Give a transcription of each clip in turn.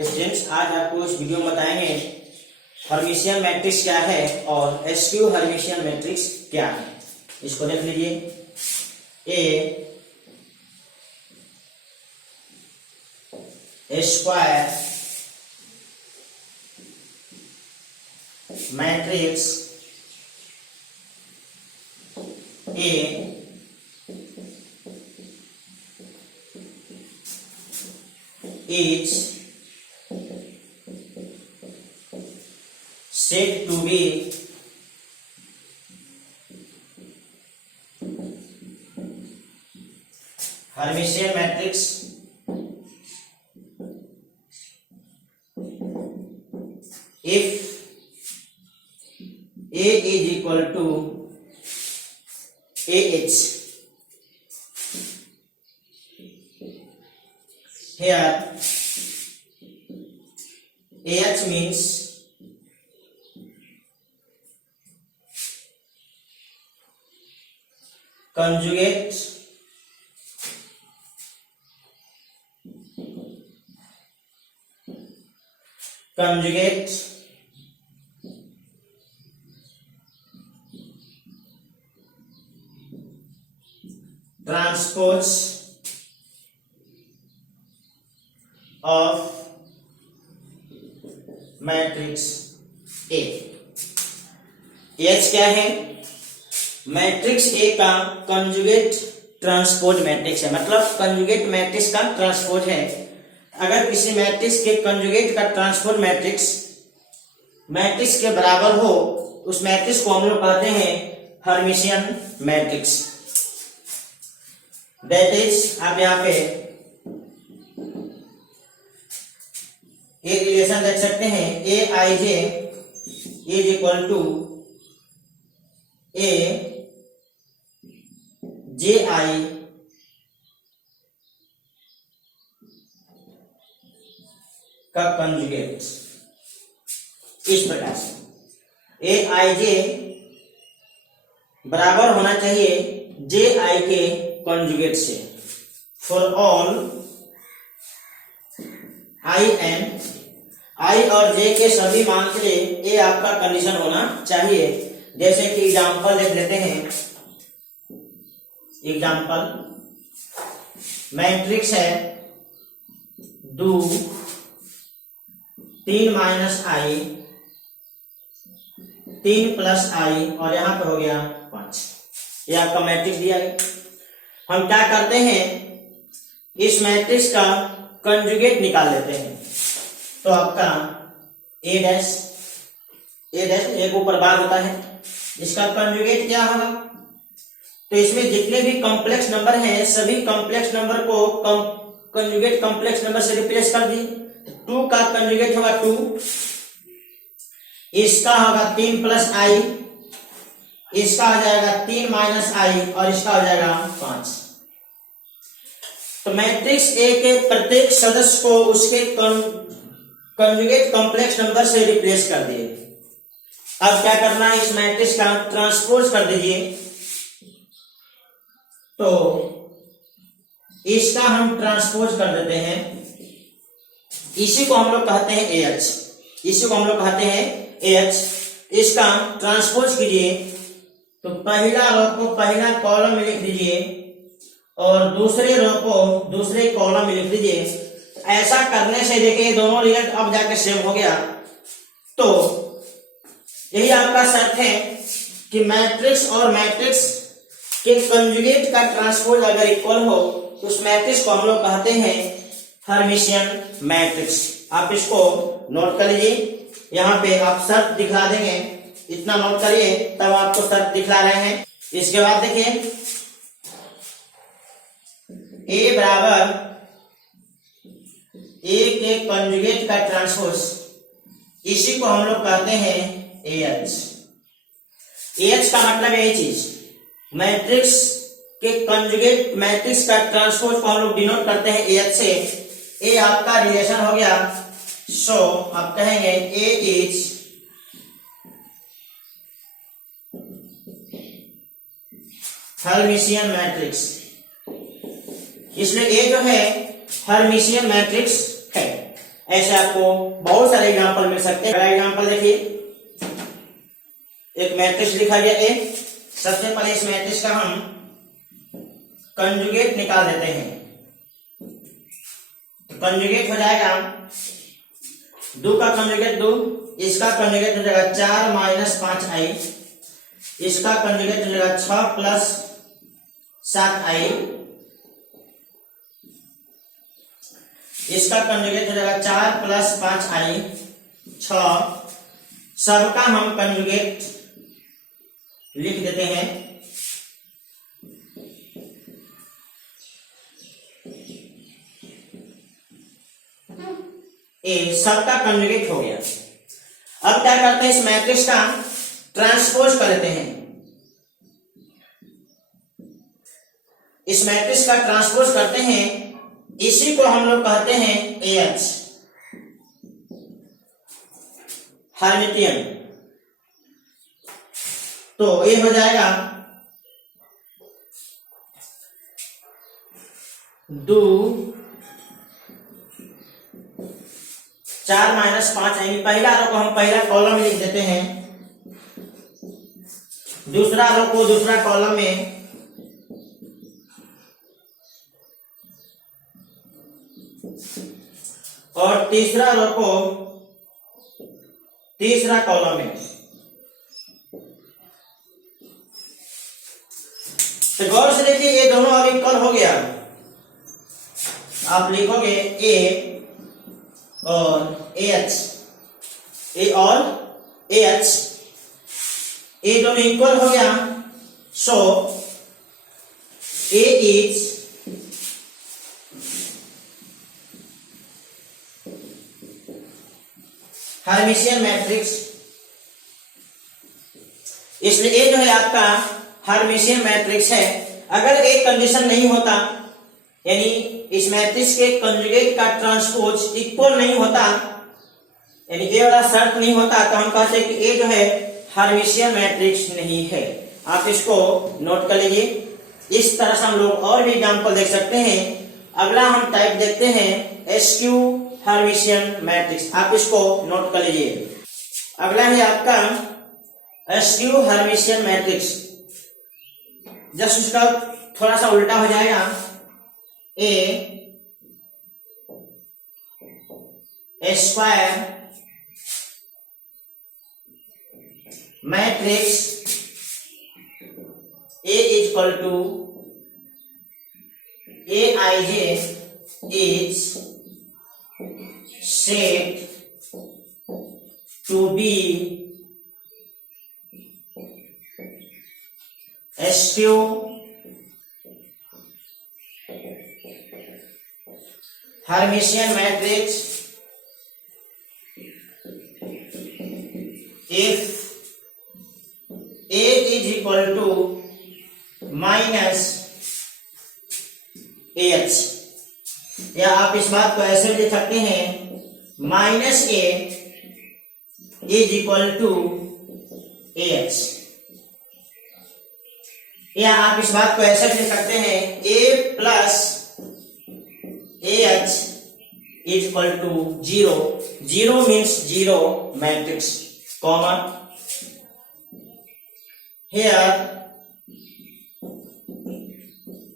Students, आज आपको इस वीडियो में बताएंगे हर्मिशियन मैट्रिक्स क्या है और एसक्यू हर्मिशियन मैट्रिक्स क्या है। इसको देख लीजिए। A square matrix A is said to be Hermitian matrix if A is equal to AH. Here AH means conjugate transpose of matrix A. H क्या है? मैट्रिक्स ए का कंजुगेट ट्रांसपोज मैट्रिक्स है, मतलब कंजुगेट मैट्रिक्स का transpose है। अगर किसी matrix के कंजुगेट का ट्रांसपोज मैट्रिक्स के बराबर हो, उस मैट्रिक्स को हम लोग कहते हैं हर्मिशियन मैट्रिक्स। दैट इज, आप यहाँ पे एक रिलेशन देख सकते हैं, a i j is equal to ए जे आई का कंजुगेट। इस प्रकार से ए आई जे बराबर होना चाहिए जे आई के कंजुगेट से। फॉर ऑल आई एन, आई और जे के सभी मान के लिए ए आपका कंडीशन होना चाहिए। जैसे कि एग्जांपल देख लेते हैं। एग्जांपल मैट्रिक्स है 2 3 माइनस आई 3 प्लस आई और यहां पर हो गया 5। ये आपका मैट्रिक्स दिया गया। हम क्या करते हैं, इस मैट्रिक्स का कंजुगेट निकाल लेते हैं। तो आपका ए डैश एक ऊपर बार होता है, इसका कंजुगेट क्या होगा? तो इसमें जितने भी कॉम्प्लेक्स नंबर हैं, सभी कॉम्प्लेक्स नंबर को कंजुगेट कॉम्प्लेक्स नंबर से रिप्लेस कर दिए। 2 का कंजुगेट होगा 2, इसका होगा 3 प्लस आई, इसका हो जाएगा 3 माइनस आई और इसका हो जाएगा 5। तो मैट्रिक्स ए के प्रत्येक सदस्य को उसके कंजुगेट कॉम्प्लेक्स नंबर से रिप्लेस कर दिए। अब क्या करना है, इस मैट्रिक्स का ट्रांसपोज कर दीजिए। तो इसका हम ट्रांसपोज कर देते हैं, इसी को हम लोग कहते हैं एएच। इसी को हम लोग कहते हैं एएच। इसका ट्रांसपोज कीजिए तो पहला रो को पहला कॉलम में लिख दीजिए और दूसरे रो को दूसरे कॉलम में लिख दीजिए। ऐसा करने से देखिए दोनों रिजल्ट अब जाके सेम हो गया। तो यही आपका शर्त है कि मैट्रिक्स और मैट्रिक्स के कंजुगेट का ट्रांसपोज अगर इक्वल हो तो उस मैट्रिक्स को हम लोग कहते हैं हर्मिशियन मैट्रिक्स। आप इसको नोट कर लीजिए। यहाँ पे आप शर्त दिखला देंगे, इतना नोट करिए, तब आपको शर्त दिखला रहे हैं। इसके बाद देखिए, ए बराबर ए के कंजुगेट का ट्रांसपोज, इसी को हम लोग कहते हैं एएच। एएच का मतलब यही चीज, मैट्रिक्स के कंजुगेट मैट्रिक्स का ट्रांसपोज को हम लोग डिनोट करते हैं एएच से। ए आपका रिलेशन हो गया, सो आप कहेंगे ए इज हर्मिशियन मैट्रिक्स। इसलिए ए जो है हर्मिशियन मैट्रिक्स है। ऐसे आपको बहुत सारे एग्जांपल मिल सकते हैं। पहला एग्जांपल देखिए, एक मैट्रिक्स लिखा गया ए। सबसे पहले इस मैट्रिक्स का हम कंजुगेट निकाल देते हैं। कंजुगेट हो जाएगा 2 का कंजुगेट 2, इसका कंजुगेट हो जाएगा 4 माइनस 5i, इसका कंजुगेट हो जाएगा 6 प्लस 7i, इसका कंजुगेट हो जाएगा 4 प्लस 5i 6। सबका हम कंजुगेट लिख देते हैं। ए सबका कंजुगेट हो गया। अब क्या करते हैं, इस मैट्रिक्स का ट्रांसपोज कर देते हैं। इस मैट्रिक्स का ट्रांसपोज करते हैं, इसी को हम लोग कहते हैं AH, हर्मिटियन। तो ये हो जाएगा 2 4 माइनस 5 यानी पहला रो को हम पहला कॉलम में लिख देते हैं, दूसरा रो को दूसरा कॉलम में, और तीसरा रो को तीसरा कॉलम में। तो गौर से देखिए, ये दोनों अब इक्वल हो गया। आप लिखोगे ए और AH, ए और AH, ये दोनों इक्वल हो गया। सो ए इज हर्मिशियन मैट्रिक्स। इसलिए ये जो है आपका हर्मिशियन मैट्रिक्स है। अगर एक कंडीशन नहीं होता, यानी इस मैट्रिक्स के कंजुगेट का ट्रांसपोज इक्वल नहीं होता, यानी ये वाला शर्त नहीं होता, तो हम कहते हैं कि ये जो है हर्मिशियन मैट्रिक्स नहीं है। आप इसको नोट कर लीजिए। इस तरह से हम लोग और भी एग्जांपल देख सकते हैं। अगला हम टाइप देखते हैं SQ हर्मिशियन मैट्रिक्स। आप इसको नोट कर लीजिए। अगला है आपका SQ हर्मिशियन मैट्रिक्स। जस्ट उसका थोड़ा सा उल्टा हो जाएगा। A square matrix A is equal to Aij is said to be SQ Hermitian matrix if A is equal to minus AH, या आप इस बात को ऐसे लिख सकते हैं minus A is equal to AH, या आप इस बात को ऐसे लिख सकते हैं A plus AH is equal to 0। 0 means 0 matrix common. Here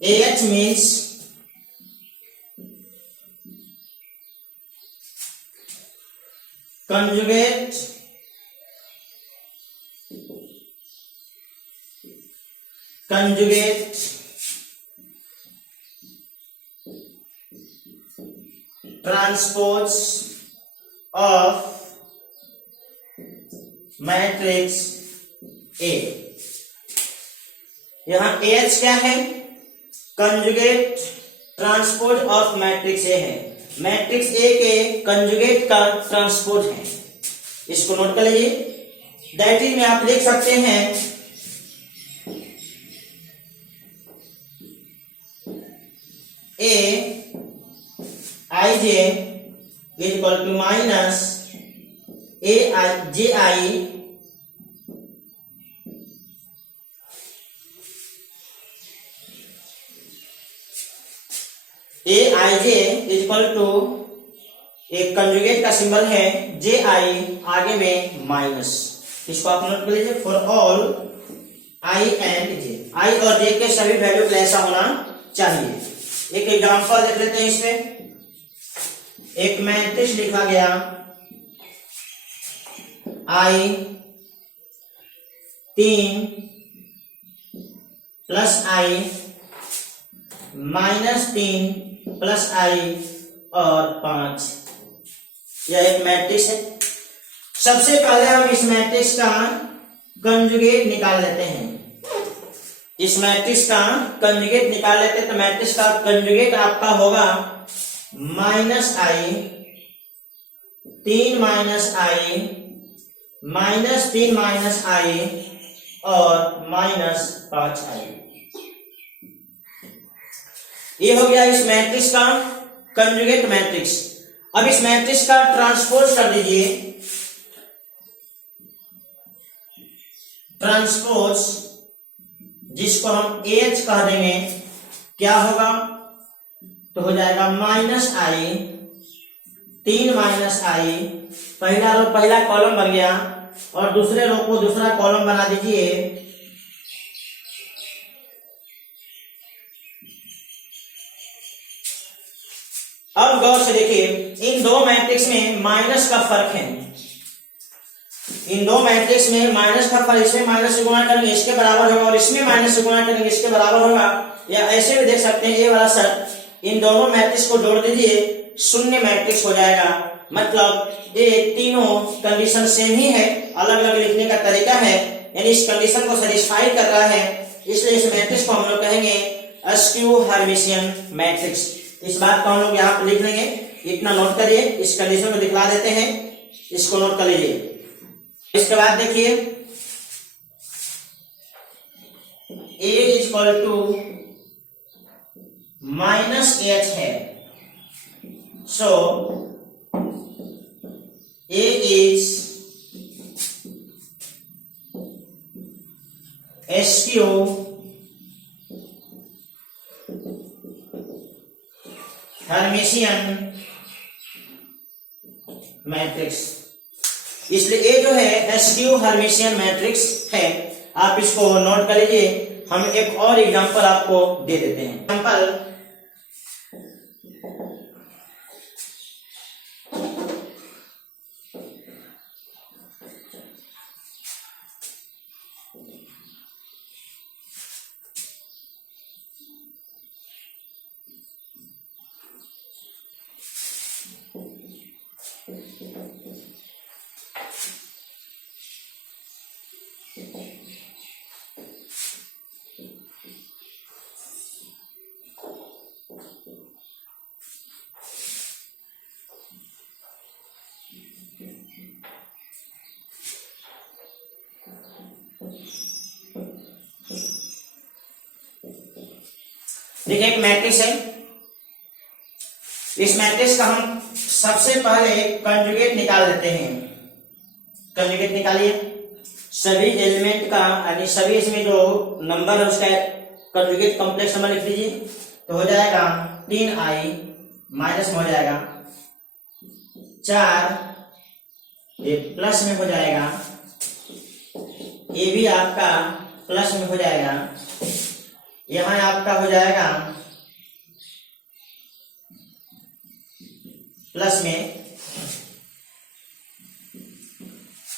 AH means conjugate transpose of matrix A। यहां AH क्या है? Conjugate transpose of matrix A है। मैट्रिक्स ए के कंजुगेट का ट्रांसपोज है। इसको नोट कर लीजिए। दैट इज में आप लिख सकते हैं a i j is equal to minus a i j i a i j is equal to एक कंजुगेट का सिंबल है जे आई, आगे में माइनस, इसको आप नोट कर लीजिए। फॉर ऑल आई एंड जे, आई और जे के सभी वैल्यू का ऐसा होना चाहिए। एक एग्जांपल देख लेते हैं इसमें। एक मैट्रिक्स लिखा गया आई 3 प्लस आई -3 प्लस आई और 5, यह एक मैट्रिक्स है। सबसे पहले हम इस मैट्रिक्स का कंजुगेट निकाल लेते हैं। इस मैट्रिक्स का कंजुगेट निकाल लेते हैं, तो मैट्रिक्स का कंजुगेट आपका होगा -i 3 -i -3 -i और -5i। ये हो गया इस मैट्रिक्स का कंजुगेट मैट्रिक्स। अब इस मैट्रिक्स का ट्रांसपोज कर दीजिए। ट्रांसपोज जिसको हम एच कह देंगे, क्या होगा? तो हो जाएगा -i 3 -i, पहला रो पहला कॉलम बन गया और दूसरे रो को दूसरा कॉलम बना दीजिए। अब गौर से देखिए, इन दो मैट्रिक्स में माइनस का फर्क है। इन दो मैट्रिक्स में माइनस का फर्क, इसमें माइनस से गुणा करेंगे इसके बराबर होगा और इसमें माइनस से गुणा करेंगे इसके बराबर होगा। या ऐसे भी देख सकते हैं, ये वाला शर्त, इन दोनों मैट्रिक्स को जोड़ दीजिए, शून्य मैट्रिक्स हो जाएगा। मतलब ये तीनों कंडीशन सेम ही है, अलग अलग लिखने का तरीका है, यानी इस कंडीशन को सेटिस्फाई कर रहा है, इसलिए इस मैट्रिक्स को हम लोग कहेंगे अस्क्यू हर्मिशियन मैट्रिक्स। इस बात को हम लोग यहाँ पे लिख लेंगे, इतना नोट करिए। इस कंडीशन को दिखला देते हैं, इसको नोट कर लीजिए। इसके बाद देखिए, a is equal to -h है, so a is SQ Hermitian matrix. इसलिए ये जो है एसक्यू हर्मिशियन मैट्रिक्स है, आप इसको नोट कर लीजिए। हम एक और एग्जांपल आपको दे देते हैं। एग्जांपल, देखिए एक मैट्रिक्स है, इस मैट्रिक्स का हम सबसे पहले कंजुगेट निकाल लेते हैं। कंजुगेट निकालिए, सभी एलिमेंट का यानी सभी इसमें जो नंबर है उसका कंजुगेट कॉम्प्लेक्स नंबर लिख लीजिए। तो हो जाएगा 3i, माइनस में हो जाएगा 4, ये प्लस में हो जाएगा, ये भी आपका प्लस में हो जाएगा, यहां आपका हो जाएगा प्लस में,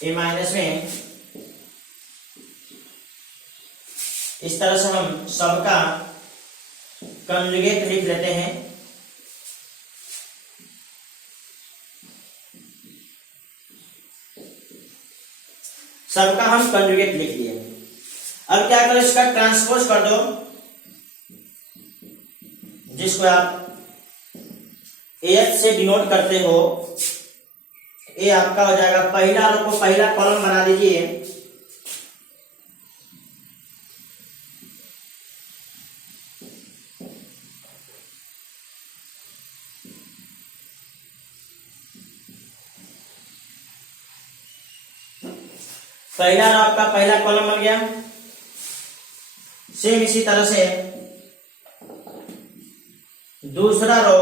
ये माइनस में। इस तरह से हम सबका कंजुगेट लिख लेते हैं। सबका हम कंजुगेट लिख लिए। अब क्या करो, इसका ट्रांसपोज कर दो, जिसको आप AH से डिनोट करते हो। ये आपका हो जाएगा, पहला रो को पहला कॉलम बना दीजिए, पहला रो आपका पहला कॉलम बन गया। सेम इसी तरह से दूसरा रो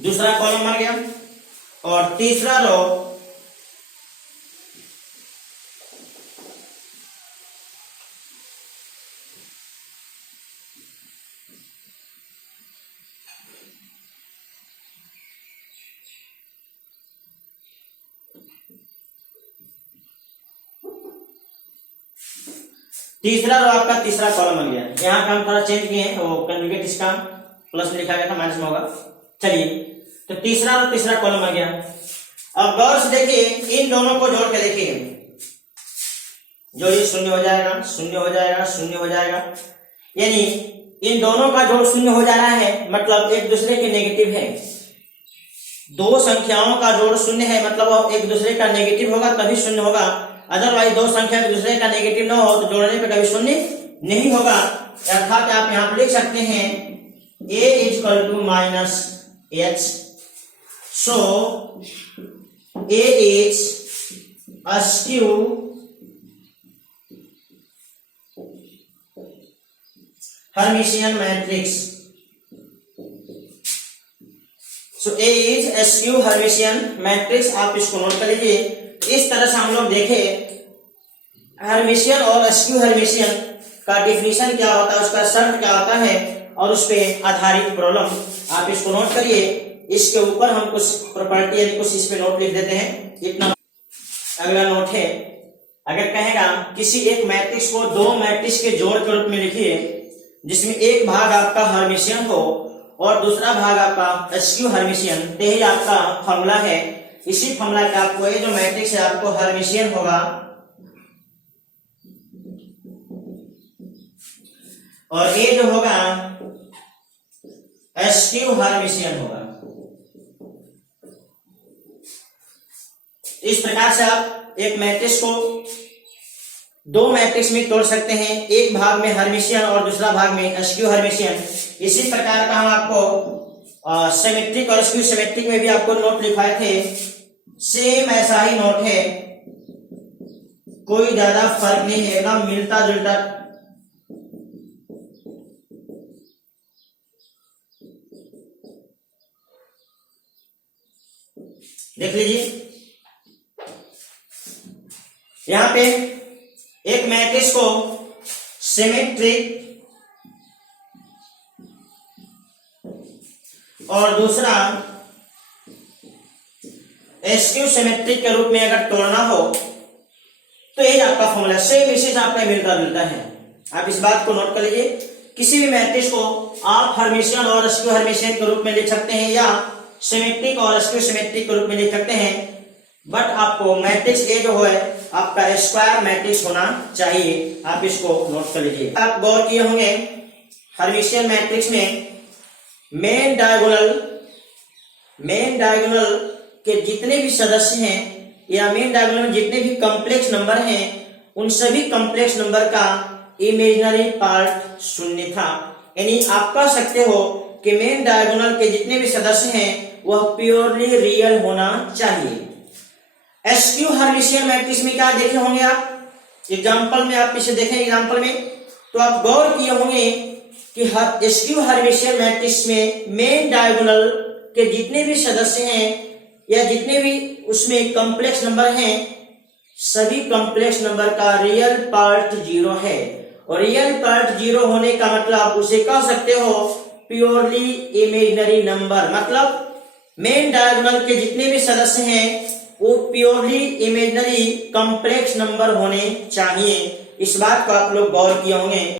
दूसरा कॉलम बन गया। और तीसरा रो तीसरा रो आपका तीसरा कॉलम बन गया। यहाँ पे हम थोड़ा चेंज किए हैं, वो कन्जुगेट इसका प्लस में लिखा गया था, माइनस में होगा। चलिए, तो तीसरा रो तीसरा कॉलम बन गया। अब गौर से देखिए, इन दोनों को जोड़ के देखिए, जोड़िए, शून्य हो जाएगा, शून्य हो जाएगा, शून्य हो जाएगा, यानी इन दोनों का जोड़ शून्य हो जाना है, मतलब एक दूसरे के नेगेटिव है। दो संख्याओं का जोड़ शून्य है, मतलब वो एक दूसरे का नेगेटिव होगा तभी शून्य होगा, अदरवाइज दो संख्या एक दूसरे का नेगेटिव ना हो तो जोड़ने पे कभी शून्य नहीं होगा। अर्थात आप यहाँ पे लिख सकते हैं a equal to minus H, so a is skew Hermitian matrix. So A is skew Hermitian matrix. आप इसको नोट कर लीजिए। इस तरह से हम लोग देखें हर्मिशियन और अस्क्यू हर्मिशियन का डिफिनीशन क्या होता है, उसका शर्त क्या होता है, और उस पर आधारित प्रॉब्लम आप इसको नोट करिए। इसके ऊपर हम कुछ प्रॉपर्टी यानी कुछ इस पे नोट लिख देते हैं। इतना अगला नोट है, अगर कहेगा किसी एक मैट्रिक्स को दो मैट्रिक्स के जोड़ के रूप में लिखिए, जिसमें एक भाग आपका हर्मिशियन हो और दूसरा भाग आपका अस्क्यू हर्मिशियन, यही आपका फॉर्मूला है। इसी फॉर्मूला का आपको ये जो मैट्रिक्स है आपको हर्मिशियन होगा और ये जो होगा अस्क्यू हर्मिशियन होगा। इस प्रकार से आप एक मैट्रिक्स को दो मैट्रिक्स में तोड़ सकते हैं, एक भाग में हर्मिशियन और दूसरा भाग में अस्क्यू हर्मिशियन। इसी प्रकार का हम आपको सिमेट्रिक और अस्क्यू सिमेट्रिक में भी आपको नोट लिखवाए थे, सेम ऐसा ही नोट है, कोई ज्यादा फर्क नहीं है, एकदम मिलता जुलता। देख लीजिए, यहां पे एक मैट्रिक्स को सिमेट्रिक और दूसरा अस्क्यू सिमेट्रिक के रूप में अगर तोड़ना हो तो ये आपका फॉर्मूला सेम इसी से आपका मिलता जुलता है। आप इस बात को नोट कर लीजिए। किसी भी मैट्रिक्स को आप हर्मिशियन और अस्क्यू हर्मिशियन के रूप में लिख सकते हैं या सिमेट्रिक और अस्क्यू सिमेट्रिक के रूप में लिख सकते हैं, बट आपको मैट्रिक्स ए जो है आपका स्क्वायर मैट्रिक्स होना चाहिए। आप इसको नोट कर लीजिए। आप गौर किए होंगे हर्मिशियन मैट्रिक्स में मेन डायगोनल के जितने भी सदस्य हैं या मेन डायगोनल में जितने भी कॉम्प्लेक्स नंबर हैं, उन सभी कॉम्प्लेक्स नंबर का इमेजिनरी पार्ट शून्य था। यानी आप कह सकते हो कि मेन डायगोनल के जितने भी सदस्य हैं वह प्योरली रियल होना चाहिए। अस्क्यू हर्मिशियन मैट्रिक्स में क्या देखे होंगे आप एग्जांपल में, आप इसे देखें एग्जांपल में तो आप गौर किए होंगे कि अस्क्यू हर्मिशियन मैट्रिक्स में मेन डायगोनल के जितने भी सदस्य हैं या जितने भी उसमें कॉम्प्लेक्स नंबर हैं, सभी कॉम्प्लेक्स नंबर का रियल पार्ट जीरो है। और रियल पार्ट जीरो होने का मतलब उसे कह सकते हो प्योरली इमेजिनरी नंबर। मतलब मेन डायगोनल के जितने भी सदस्य हैं वो प्योरली इमेजिनरी कॉम्प्लेक्स नंबर होने चाहिए। इस बात को आप लोग गौर किए होंगे।